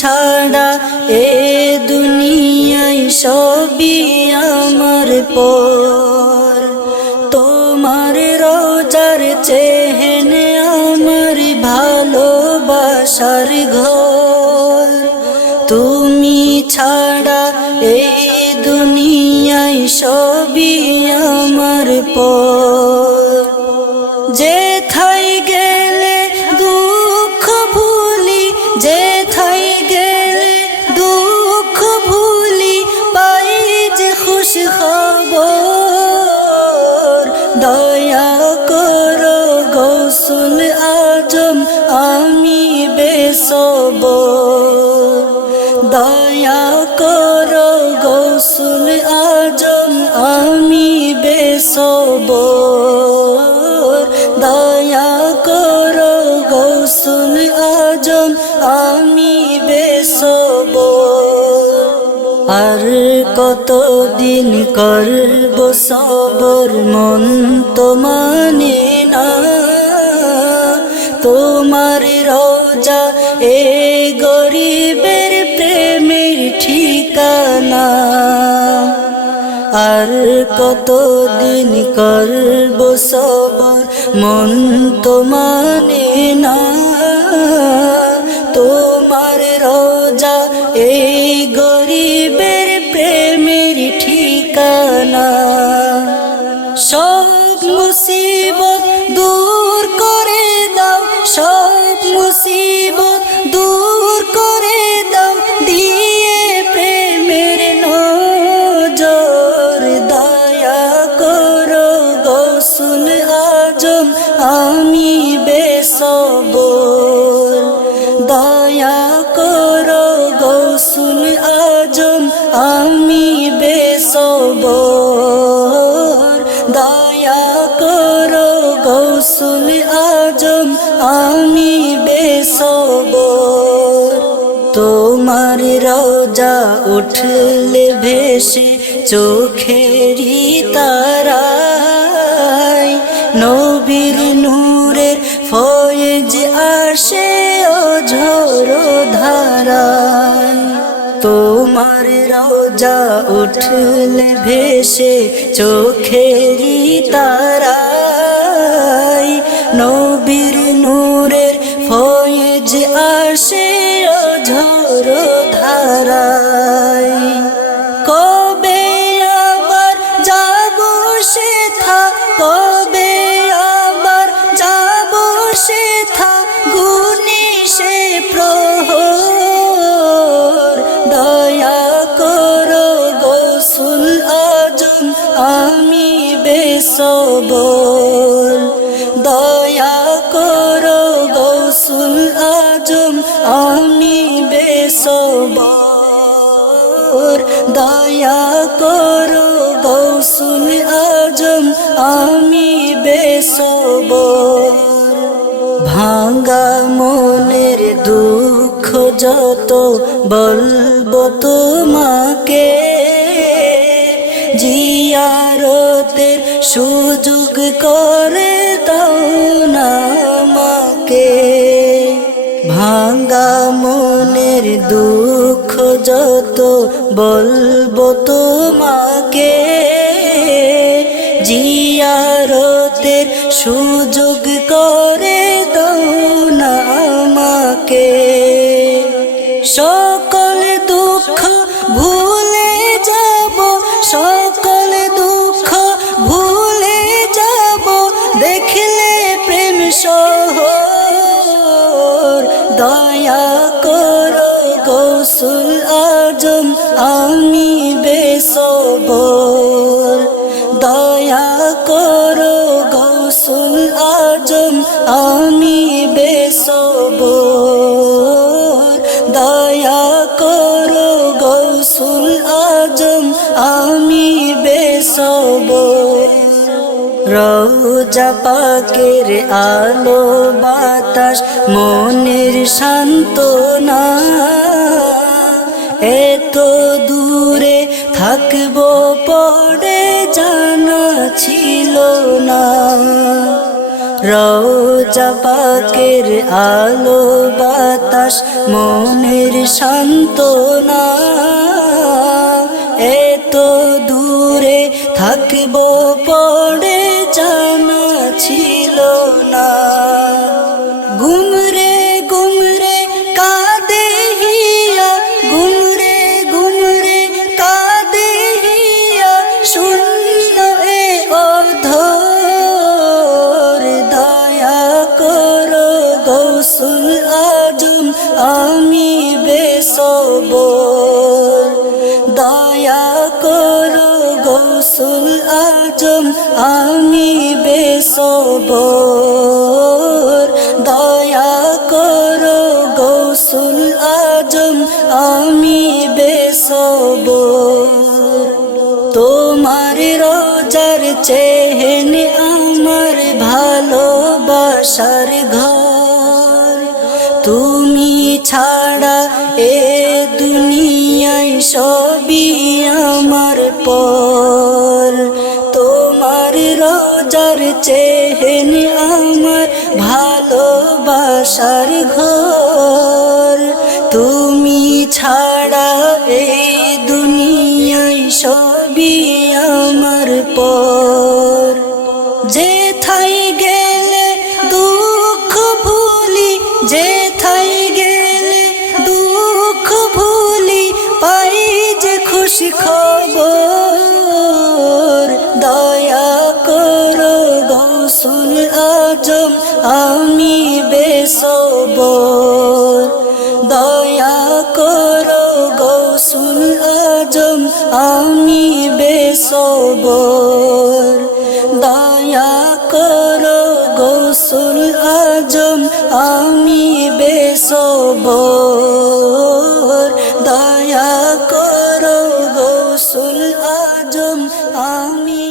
ছাড়া এ দুনিয়ায় সবই আমার পর। তোমার রোজার চেহেনে আমার ভালোবাসার ঘর। তুমি ছাড়া এই দুনিয়ায় সবই আমার পর। যেথায় গেলে দুঃখ ভুলি, যেথায় গেলে দুঃখ ভুলি, পাই যে খুশি খবর। দয়া করো গৌসুল আজম আমি বেসবর। দয়া করো গৌসুল আজম আমি বেসবর। দয়া করো গৌসুল আজম আমি বেসবর। আর কতদিন করব সবর, মন তো মানে না। তোমার রোজা এ গরিবের প্রেমের ঠিকানা। আর কতদিন করব সবর, মন তো মানে না। তোমার রোজা এই গরিবের প্রেমের ঠিকানা। সব মুসিবত দূর করে দাও, সব মুসিবত দূর করে দাও, দিয়ে প্রেমের নজর। দয়া করো গৌসুল আজম আমি বেসবর। দয়া করো গৌসুল আজম আমি বেসবর। দয়া করো গৌসুল আজম আমি বেসবর। তোমার রোজা উঠলে ভেসে চোখেরই তারায়, নবীর নূরের ফয়েজ আসে অঝোর ধারায়। তোমার রোজা উঠলে ভেসে চোখেরই তারায়, নবীর নূরের ফয়েজ আসে অঝোর ধারায়। কবে আবার যাব সেথা, কবে আবার যাব সেথা, গুনি সে প্রহর। দয়া করো গৌসুল আজম আমি বেসবর। দয়া করো গৌসুল আজম আমি বেসবর। দয়া করো গৌসুল আজম আমি বেসবর। ভাঙ্গা মনের দুঃখ যত বলবো তোমাকে, জিয়ারতের সুযোগ করে দাও না আমাকে। ভাঙ্গা মনের দুঃখ যত বলবো তোমাকে, জিয়ারতের সুযোগ করে দাও না আমাকে। সকল দুঃখ ভুলে যাব, সকল দুঃখ ভুলে যাব, দেখলে প্রেম শহর। দয়া করো গৌসুল আজম আমি বেসবর। দয়া করো গৌসুল আজম আমি বেসবর। দয়া করো গৌসুল আজম আমি বেসবর। রোজা পাকের আলো বাতাস মনের সান্ত্বনা, এত দূরে থাকবো পড়ে জানা ছিল না। রওজা পাকের আলো বাতাস মনের সান্ত্বনা। এত দূরে থাকবো পড়ে জানা ছিল না। গুমরে গুমরে কাঁদে হিয়া, গুমরে গুমরে কাঁদে হিয়া, শূন্য এ অধর। দয়া করো গৌসুল আজম আমি বেসবর। দয়া করো গৌসুল আজম আমি বেসবর। দয়া করো গৌসুল আজম আমি বেসবর। তোমার রোজার চেহেন আমার ভালোবাসার ঘর। তুমি ছাড়া এ দুনিয়ায় সবই আমার পর। তোমার রোজার চেহেন আমার ভালোবাসার ঘর। তুমি ছাড়া এই দুনিয়ায় সবই আমার পর। যেথায় গেলে দুঃখ ভুলি, যেথায় গেলে দুঃখ ভুলি, পাই যে খুশি খবর। দয়া করো গৌসুল আজম আমি বেসবর। দয়া করো গৌসুল আজম আমি বেসবর। দয়া করো গৌসুল আজম আমি বেসবর। দয়া করো গৌসুল আজম আমি